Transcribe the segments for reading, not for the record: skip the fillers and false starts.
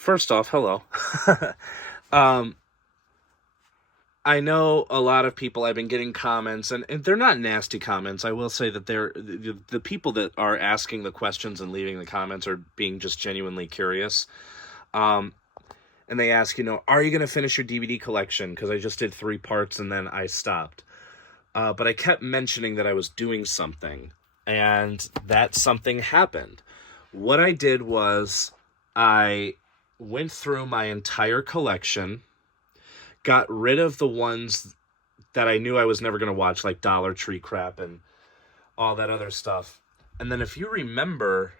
First off, hello. um, I know a lot of people, I've been getting comments, and they're not nasty comments. I will say that the people that are asking the questions and leaving the comments are being just genuinely curious. Um, and they ask, are you going to finish your DVD collection? Because I just did 3 parts and then I stopped. But I kept mentioning that I was doing something, and that something happened. What I did was I went through my entire collection, got rid of the ones that I knew I was never going to watch, like Dollar Tree crap and all that other stuff. And then if you remember,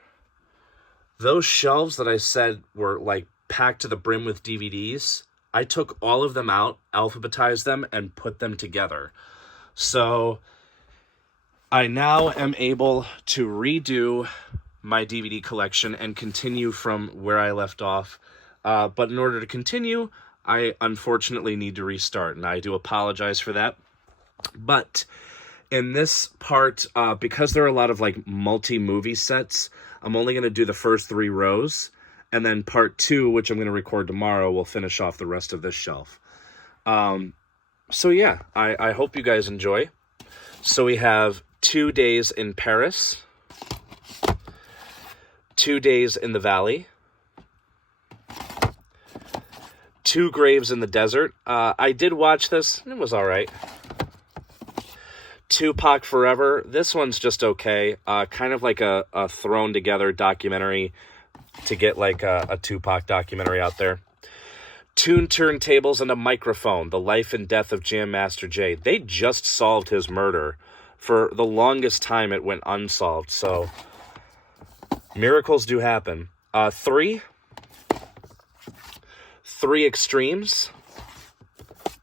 those shelves that I said were like packed to the brim with DVDs, I took all of them out, alphabetized them, and put them together. So I now am able to redo my DVD collection and continue from where I left off. But in order to continue, I unfortunately need to restart, and I do apologize for that. But in this part, because there are a lot of like multi-movie sets, I'm only going to do the first 3 rows, and then part 2, which I'm going to record tomorrow, will finish off the rest of this shelf. So yeah, I hope you guys enjoy. So we have 2 Days in Paris, 2 Days in the Valley, 2 Graves in the Desert. I did watch this, and it was all right. Tupac Forever. This one's just okay. Kind of like a thrown together documentary to get like a Tupac documentary out there. Tune Turntables and a Microphone. The Life and Death of Jam Master Jay. They just solved his murder. For the longest time, it went unsolved. So miracles do happen. 3 Extremes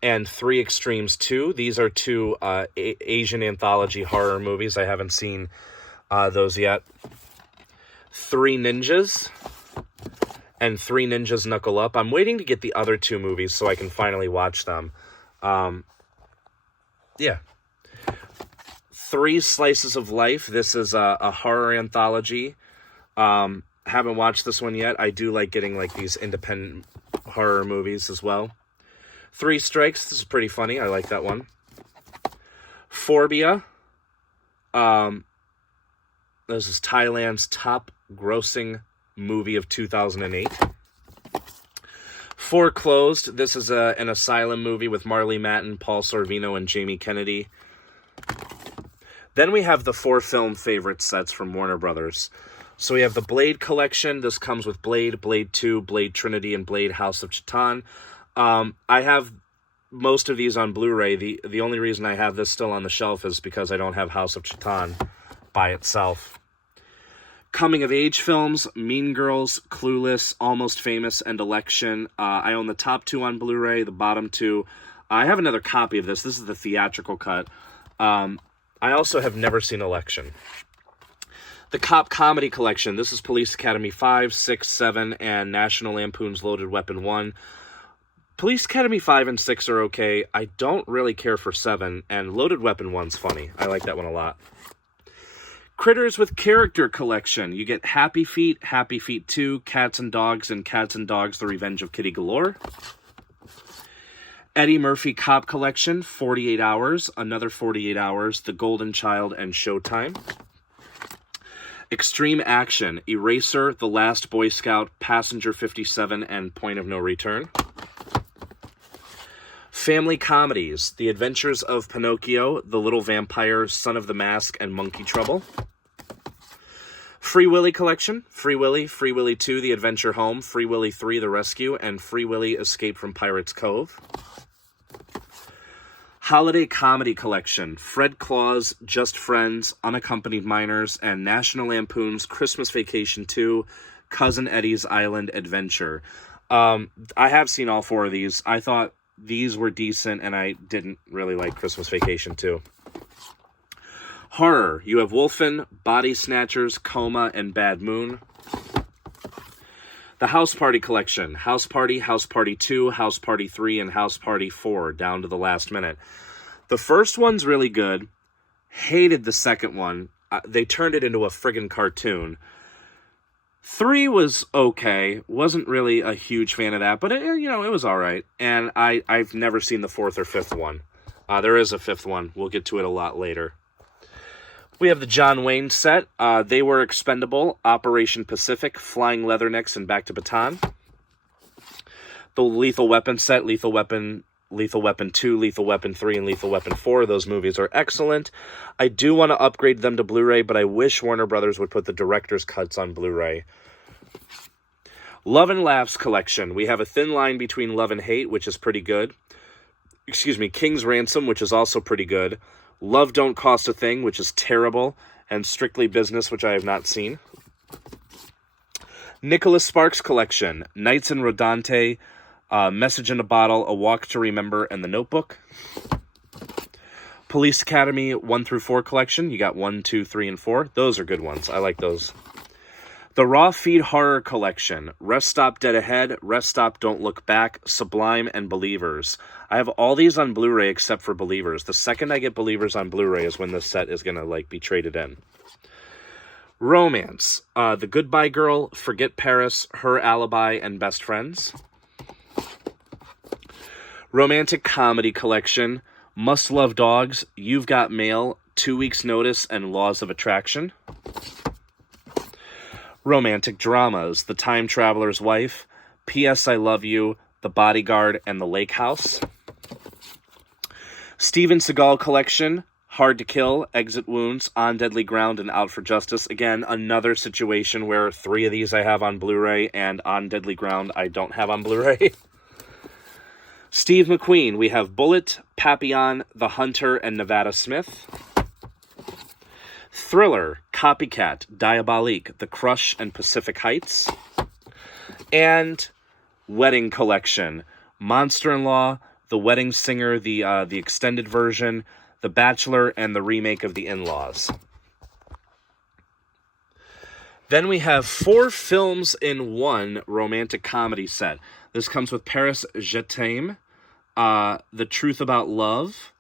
and 3 Extremes 2. These are 2 Asian anthology horror movies. I haven't seen those yet. 3 Ninjas and 3 Ninjas Knuckle Up. I'm waiting to get the other 2 movies so I can finally watch them. Yeah. 3 Slices of Life. This is a horror anthology. Haven't watched this one yet. I do like getting like these independent horror movies as well. 3 Strikes. This is pretty funny. I like that one. Phobia. This is Thailand's top grossing movie of 2008. Foreclosed. This is an asylum movie with Marley Matlin, Paul Sorvino, and Jamie Kennedy. Then we have the 4 film favorite sets from Warner Brothers. So we have the Blade collection. This comes with Blade, Blade 2, Blade Trinity, and Blade House of Chetan. I have most of these on Blu-ray. The only reason I have this still on the shelf is because I don't have House of Chetan by itself. Coming of age films, Mean Girls, Clueless, Almost Famous, and Election. I own the top 2 on Blu-ray, the bottom 2. I have another copy of this. This is the theatrical cut. I also have never seen Election. The Cop Comedy Collection. This is Police Academy 5, 6, 7, and National Lampoon's Loaded Weapon 1. Police Academy 5 and 6 are okay. I don't really care for 7, and Loaded Weapon 1's funny. I like that one a lot. Critters with Character Collection. You get Happy Feet 2, Cats and Dogs, and Cats and Dogs, The Revenge of Kitty Galore. Eddie Murphy Cop Collection, 48 Hours, Another 48 Hours, The Golden Child, and Showtime. Extreme Action, Eraser, The Last Boy Scout, Passenger 57, and Point of No Return. Family Comedies, The Adventures of Pinocchio, The Little Vampire, Son of the Mask, and Monkey Trouble. Free Willy Collection, Free Willy 2, The Adventure Home, Free Willy 3, The Rescue, and Free Willy Escape from Pirates Cove. Holiday Comedy Collection, Fred Claus, Just Friends, Unaccompanied Minors, and National Lampoon's Christmas Vacation 2, Cousin Eddie's Island Adventure. I have seen all 4 of these. I thought these were decent, and I didn't really like Christmas Vacation 2. Horror. You have Wolfen, Body Snatchers, Coma, and Bad Moon. The House Party Collection. House Party 2, House Party 3, and House Party 4, down to the last minute. The first one's really good. Hated the second one. They turned it into a friggin' cartoon. 3 was okay. Wasn't really a huge fan of that, but it was all right. And I've never seen the 4th or 5th one. There is a 5th one. We'll get to it a lot later. We have the John Wayne set. They Were Expendable, Operation Pacific, Flying Leathernecks, and Back to Baton. The Lethal Weapon set, Lethal Weapon 2, Lethal Weapon 3, and Lethal Weapon 4. Those movies are excellent. I do want to upgrade them to Blu-ray, but I wish Warner Brothers would put the director's cuts on Blu-ray. Love and Laughs collection. We have A Thin Line Between Love and Hate, which is pretty good. King's Ransom, which is also pretty good. Love Don't Cost a Thing, which is terrible. And Strictly Business, which I have not seen. Nicholas Sparks collection. Knights in Rodante, Message in a Bottle, A Walk to Remember, and The Notebook. Police Academy 1 through 4 collection. You got 1, 2, 3, and 4. Those are good ones. I like those. The Raw Feed Horror Collection. Rest Stop Dead Ahead, Rest Stop Don't Look Back, Sublime, and Believers. I have all these on Blu-ray except for Believers. The second I get Believers on Blu-ray is when this set is going to be traded in. Romance. The Goodbye Girl, Forget Paris, Her Alibi, and Best Friends. Romantic Comedy Collection. Must Love Dogs, You've Got Mail, 2 Weeks Notice, and Laws of Attraction. Romantic Dramas. The Time Traveler's Wife, P.S. I Love You, The Bodyguard, and The Lake House. Steven Seagal Collection. Hard to Kill, Exit Wounds, On Deadly Ground, and Out for Justice. Again, another situation where 3 of these I have on Blu-ray, and On Deadly Ground I don't have on Blu-ray. Steve McQueen. We have Bullet, Papillon, The Hunter, and Nevada Smith. Thriller, Copycat, Diabolique, The Crush, and Pacific Heights. And Wedding Collection. Monster-in-Law, The Wedding Singer, the extended version, The Bachelor, and the remake of The In-Laws. Then we have 4 films in 1 romantic comedy set. This comes with Paris Je T'aime, The Truth About Love,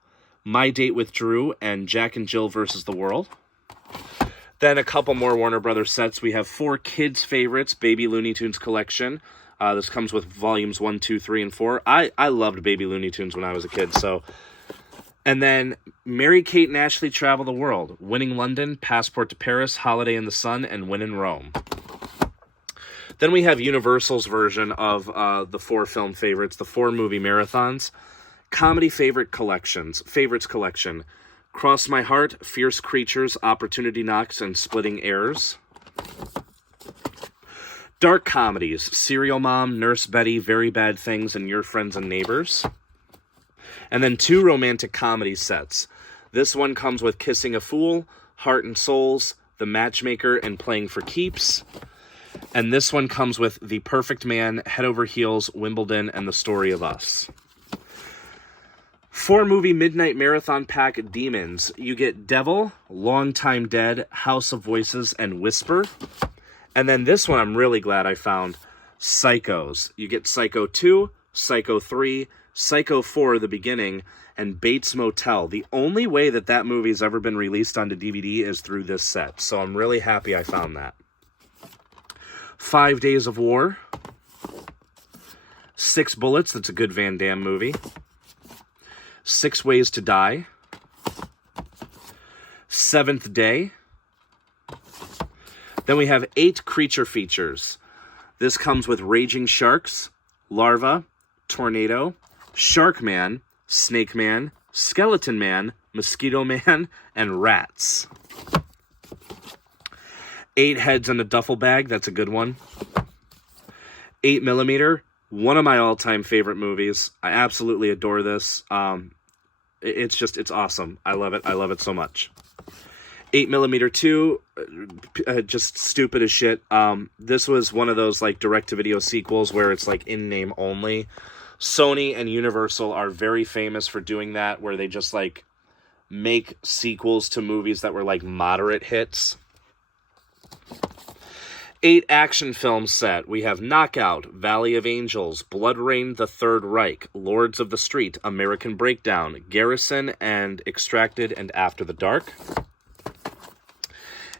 My Date with Drew, and Jack and Jill versus the World. Then a couple more Warner Brothers sets. We have 4 kids' favorites, Baby Looney Tunes collection. This comes with volumes 1, 2, 3, and 4. I loved Baby Looney Tunes when I was a kid, so... And then Mary Kate and Ashley Travel the World, Winning London, Passport to Paris, Holiday in the Sun, and Win in Rome. Then we have Universal's version of the 4 film favorites, the 4 movie marathons. Comedy favorites collection. Cross My Heart, Fierce Creatures, Opportunity Knocks, and Splitting Heirs. Dark comedies, Serial Mom, Nurse Betty, Very Bad Things, and Your Friends and Neighbors. And then 2 romantic comedy sets. This one comes with Kissing a Fool, Heart and Souls, The Matchmaker, and Playing for Keeps. And this one comes with The Perfect Man, Head Over Heels, Wimbledon, and The Story of Us. 4-movie Midnight Marathon Pack Demons. You get Devil, Long Time Dead, House of Voices, and Whisper. And then this one I'm really glad I found, Psychos. You get Psycho 2, Psycho 3, Psycho 4, The Beginning, and Bates Motel. The only way that movie's ever been released onto DVD is through this set, so I'm really happy I found that. 5 Days of War. 6 Bullets, that's a good Van Damme movie. 6 Ways to Die. 7th Day. Then we have 8 creature features. This comes with Raging Sharks, Larva, Tornado, Shark Man, Snake Man, Skeleton Man, Mosquito Man, and Rats. 8 Heads in a Duffel Bag, that's a good one. 8mm, one of my all-time favorite movies. I absolutely adore this. It's awesome. I love it so much. 8mm 2, just stupid as shit. This was one of those direct-to-video sequels where it's in name only. Sony and Universal are very famous for doing that, where they just make sequels to movies that were moderate hits. 8 action film set. We have Knockout, Valley of Angels, Blood Rain, The Third Reich, Lords of the Street, American Breakdown, Garrison, and Extracted, and After the Dark.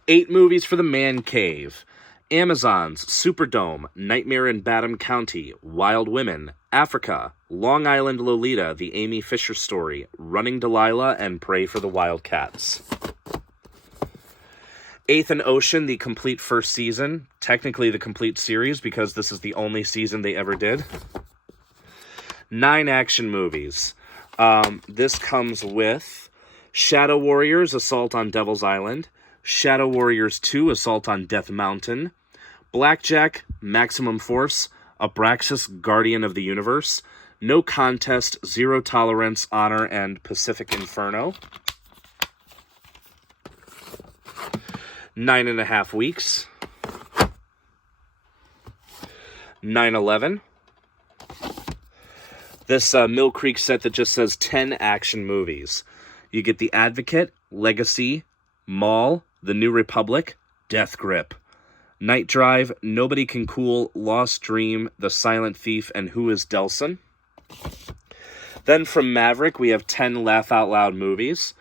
8 movies for the Man Cave. Amazons, Superdome, Nightmare in Badham County, Wild Women, Africa, Long Island Lolita, The Amy Fisher Story, Running Delilah, and Pray for the Wildcats. Eighth and Ocean, the complete first season. Technically the complete series because this is the only season they ever did. 9 action movies. This comes with Shadow Warriors, Assault on Devil's Island, Shadow Warriors 2, Assault on Death Mountain, Blackjack, Maximum Force, Abraxas, Guardian of the Universe, No Contest, Zero Tolerance, Honor, and Pacific Inferno. 9.5 weeks. 9/11. This Mill Creek set that just says 10 action movies. You get The Advocate, Legacy, Maul, The New Republic, Death Grip, Night Drive, Nobody Can Cool, Lost Dream, The Silent Thief, and Who is Delson? Then from Maverick, we have 10 laugh out loud movies.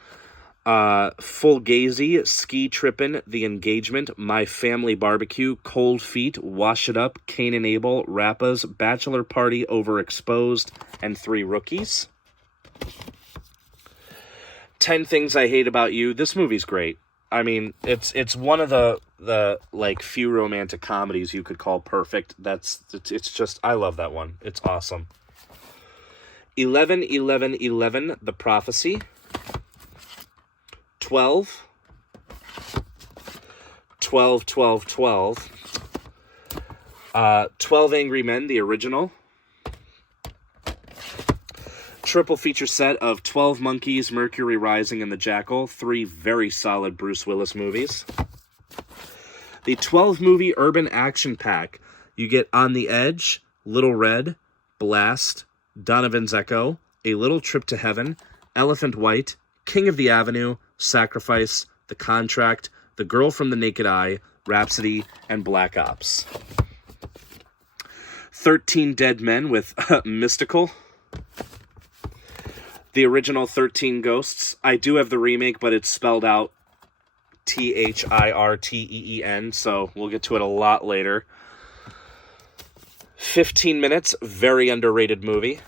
Fugazi, Ski Trippin', The Engagement, My Family Barbecue, Cold Feet, Wash It Up, Cain and Abel, Rappas, Bachelor Party, Overexposed, and 3 Rookies. 10 Things I Hate About You. This movie's great. I mean, it's one of the like few romantic comedies you could call perfect. It's just, I love that one. It's awesome. 11/11/11, The Prophecy. 12, 12/12/12, 12 Angry Men, the original. Triple feature set of 12 Monkeys, Mercury Rising, and The Jackal. 3 very solid Bruce Willis movies. The 12 movie urban action pack. You get On the Edge, Little Red, Blast, Donovan's Echo, A Little Trip to Heaven, Elephant White, King of the Avenue, Sacrifice, The Contract, The Girl from the Naked Eye, Rhapsody, and Black Ops. 13 Dead Men with Mystical. The original 13 Ghosts. I do have the remake, but it's spelled out Thirteen, so we'll get to it a lot later. 15 Minutes, very underrated movie.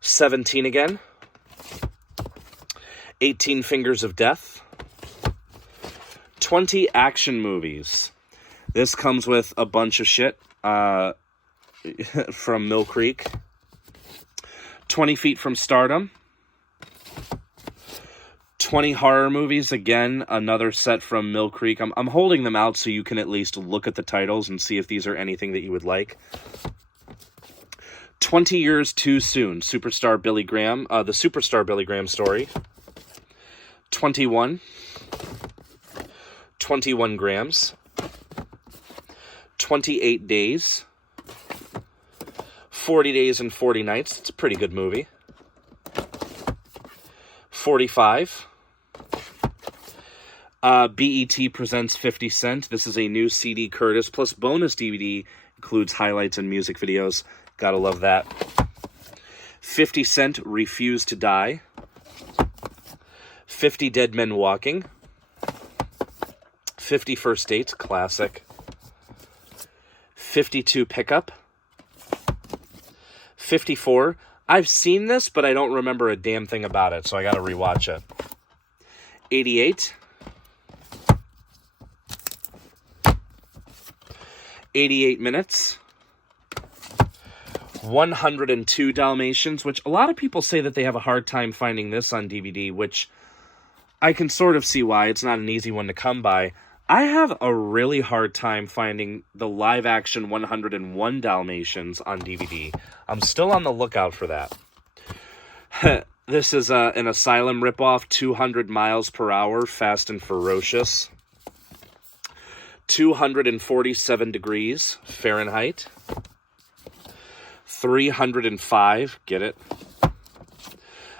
17 Again. 18 Fingers of Death. 20 action movies. This comes with a bunch of shit from Mill Creek. 20 Feet from Stardom. 20 horror movies. Again, another set from Mill Creek. I'm holding them out so you can at least look at the titles and see if these are anything that you would like. 20 Years Too Soon. Superstar Billy Graham. The Superstar Billy Graham story. 21. 21 Grams. 28 Days. 40 Days and 40 Nights. It's a pretty good movie. 45. BET presents 50 Cent. This is a new CD Curtis plus bonus DVD. Includes highlights and music videos. Gotta love that. 50 Cent, Refuse to Die. 50 Dead Men Walking. 50 First Dates, classic. 52 Pickup. 54. I've seen this, but I don't remember a damn thing about it, so I gotta rewatch it. 88. 88 Minutes. 102 Dalmatians, which a lot of people say that they have a hard time finding this on DVD, which I can sort of see why. It's not an easy one to come by. I have a really hard time finding the live-action 101 Dalmatians on DVD. I'm still on the lookout for that. This is an Asylum ripoff, 200 miles per hour, Fast and Ferocious. 247 degrees Fahrenheit. 305, get it?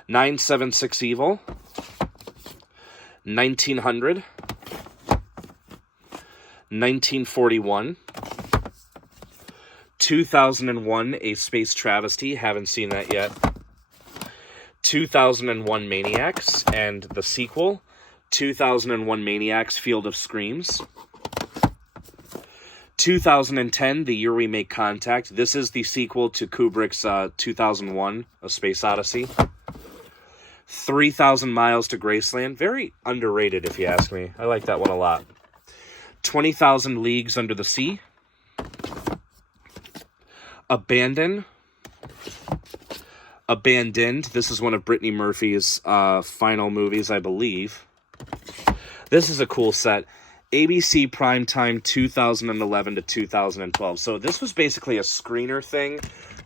976 Evil. 1900. 1941. 2001, A Space Travesty. Haven't seen that yet. 2001 Maniacs and the sequel, 2001 Maniacs Field of Screams. 2010, The Year We Make Contact. This is the sequel to Kubrick's 2001, A Space Odyssey. 3,000 Miles to Graceland. Very underrated, if you ask me. I like that one a lot. 20,000 Leagues Under the Sea. Abandoned. This is one of Brittany Murphy's final movies, I believe. This is a cool set. ABC Primetime 2011 to 2012. So this was basically a screener thing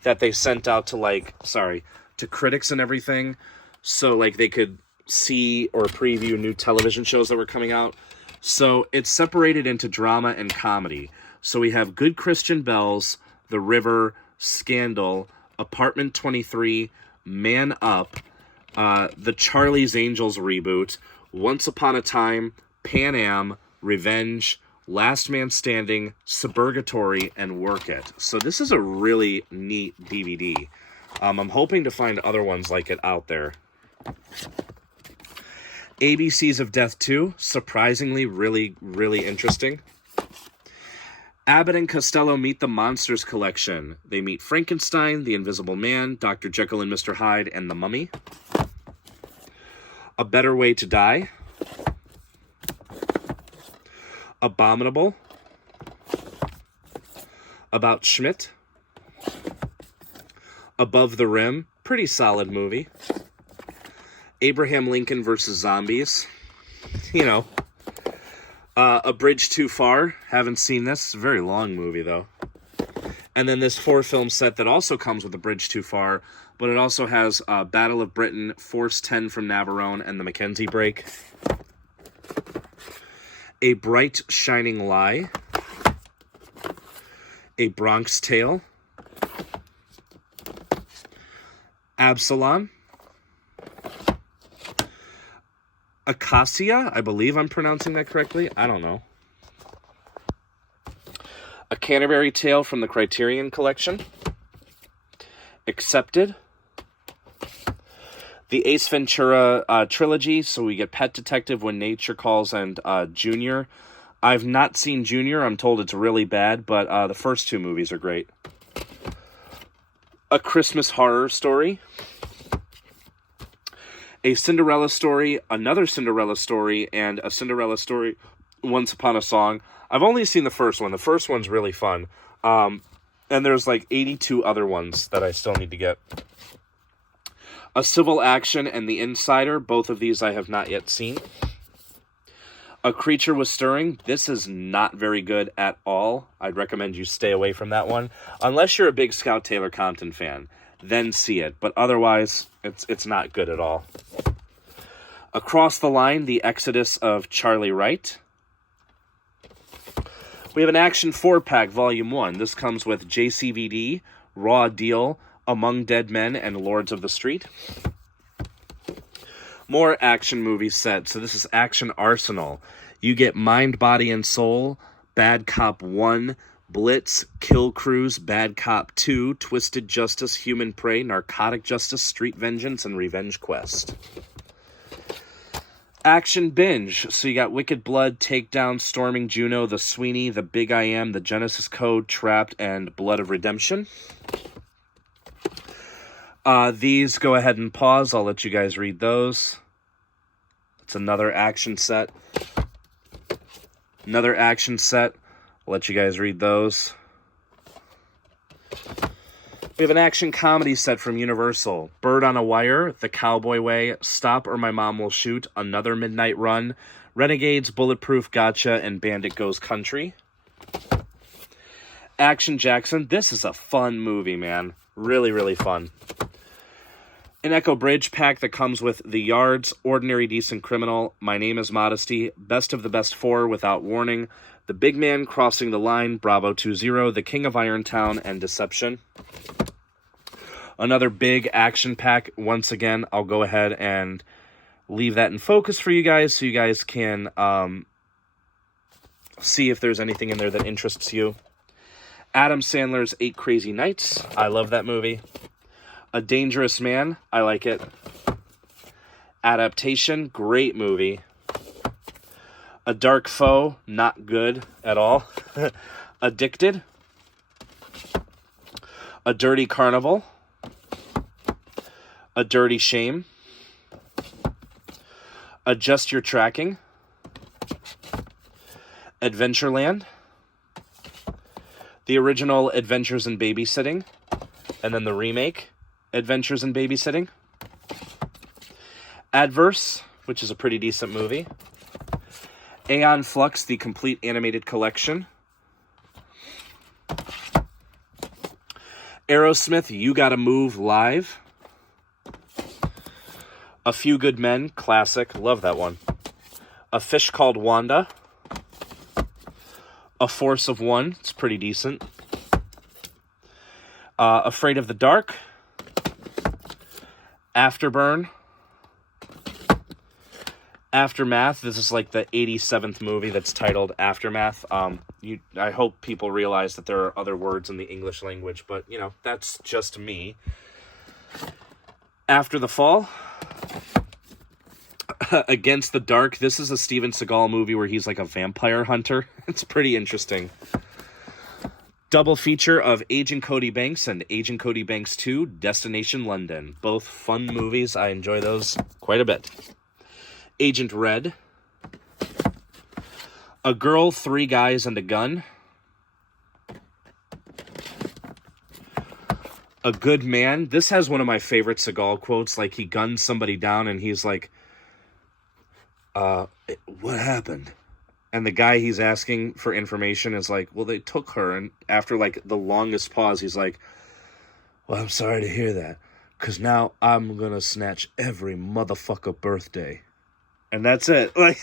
that they sent out to critics and everything. So like they could see or preview new television shows that were coming out. So it's separated into drama and comedy. So we have Good Christian Bells, The River, Scandal, Apartment 23, Man Up, the Charlie's Angels reboot, Once Upon a Time, Pan Am, Revenge, Last Man Standing, Suburgatory, and Work It. So this is a really neat DVD. I'm hoping to find other ones like it out there. ABCs of Death 2, surprisingly really, really interesting. Abbott and Costello Meet the Monsters collection. They meet Frankenstein, the Invisible Man, Dr. Jekyll and Mr. Hyde, and the Mummy. A Better Way to Die. Abominable. About Schmidt. Above the Rim. Pretty solid movie. Abraham Lincoln versus Zombies. You know. A Bridge Too Far. Haven't seen this. It's a very long movie, though. And then this 4-film set that also comes with A Bridge Too Far, but it also has Battle of Britain, Force 10 from Navarone, and The Mackenzie Break. A Bright Shining Lie. A Bronx Tale. Absalom. Acacia, I believe I'm pronouncing that correctly. I don't know. A Canterbury Tale from the Criterion Collection. Accepted. The Ace Ventura trilogy. So we get Pet Detective, When Nature Calls, and Junior. I've not seen Junior. I'm told it's really bad, but the first two movies are great. A Christmas Horror Story. A Cinderella Story, another Cinderella Story, and a Cinderella Story, Once Upon a Song. I've only seen the first one. The first one's really fun. And there's like 82 other ones that I still need to get. A Civil Action and The Insider. Both of these I have not yet seen. A Creature Was Stirring. This is not very good at all. I'd recommend you stay away from that one. Unless you're a big Scout Taylor Compton fan. Then see it. But otherwise, it's not good at all. Across the Line, The Exodus of Charlie Wright. We have an Action 4-pack, Volume 1. This comes with JCVD, Raw Deal, Among Dead Men, and Lords of the Street. More action movie sets. So this is Action Arsenal. You get Mind, Body, and Soul, Bad Cop 1, Blitz, Kill Cruise, Bad Cop 2, Twisted Justice, Human Prey, Narcotic Justice, Street Vengeance, and Revenge Quest. Action Binge. So you got Wicked Blood, Takedown, Storming Juno, The Sweeney, The Big I Am, The Genesis Code, Trapped, and Blood of Redemption. These, go ahead and pause. I'll let you guys read those. It's another action set. Another action set. I'll let you guys read those. We have an action comedy set from Universal. Bird on a Wire, The Cowboy Way, Stop or My Mom Will Shoot, Another Midnight Run, Renegades, Bulletproof Gotcha, and Bandit Goes Country. Action Jackson. This is a fun movie, man. Really, really fun. An Echo Bridge pack that comes with The Yards, Ordinary Decent Criminal, My Name is Modesty, Best of the Best 4 Without Warning, The Big Man, Crossing the Line, Bravo 20, The King of Irontown, and Deception. Another big action pack. Once again, I'll go ahead and leave that in focus for you guys so you guys can see if there's anything in there that interests you. Adam Sandler's 8 Crazy Nights. I love that movie. A Dangerous Man. I like it. Adaptation. Great movie. A Dark Foe. Not good at all. Addicted, A Dirty Carnival, A Dirty Shame, Adjust Your Tracking, Adventureland, the original Adventures in Babysitting, and then the remake, Adventures in Babysitting, Adverse, which is a pretty decent movie, Aeon Flux, the complete animated collection, Aerosmith, You Gotta Move Live, A Few Good Men, classic, love that one, A Fish Called Wanda, A Force of One, it's pretty decent, Afraid of the Dark, Afterburn, Aftermath. This is like the 87th movie that's titled Aftermath. I hope people realize that there are other words in the English language, but, you know, that's just me. After the Fall. Against the Dark. This is a Steven Seagal movie where he's like a vampire hunter. It's pretty interesting. Double feature of Agent Cody Banks and Agent Cody Banks 2, Destination London. Both fun movies. I enjoy those quite a bit. Agent Red, A Girl, Three Guys, and a Gun, A Good Man. This has one of my favorite Seagal quotes. Like, he guns somebody down and he's like, what happened? And the guy he's asking for information is like, well, they took her. And after like the longest pause, he's like, well, I'm sorry to hear that, because now I'm going to snatch every motherfucker birthday. And that's it. Like,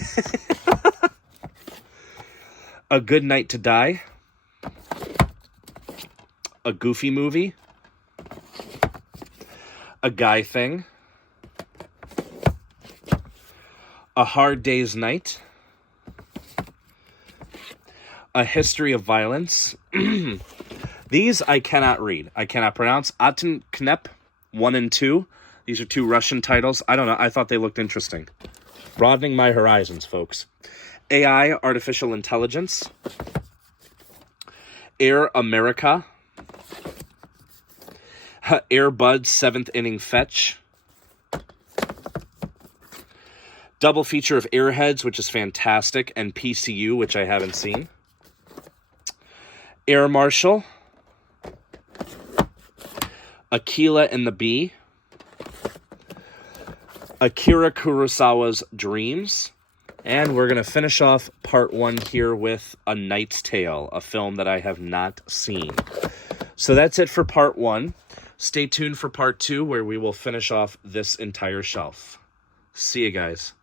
A Good Night to Die, A Goofy Movie, A Guy Thing, A Hard Day's Night, A History of Violence. These I cannot read. I cannot pronounce. Aten Knep 1 and 2. These are 2 Russian titles. I don't know. I thought they looked interesting. Broadening my horizons, folks. AI, Artificial Intelligence. Air America. Air Bud's 7th Inning Fetch. Double feature of Airheads, which is fantastic, and PCU, which I haven't seen. Air Marshal. Aquila and the Bee. Akira Kurosawa's Dreams. And we're going to finish off part 1 here with A Knight's Tale, a film that I have not seen. So that's it for part 1. Stay tuned for part 2, where we will finish off this entire shelf. See you guys.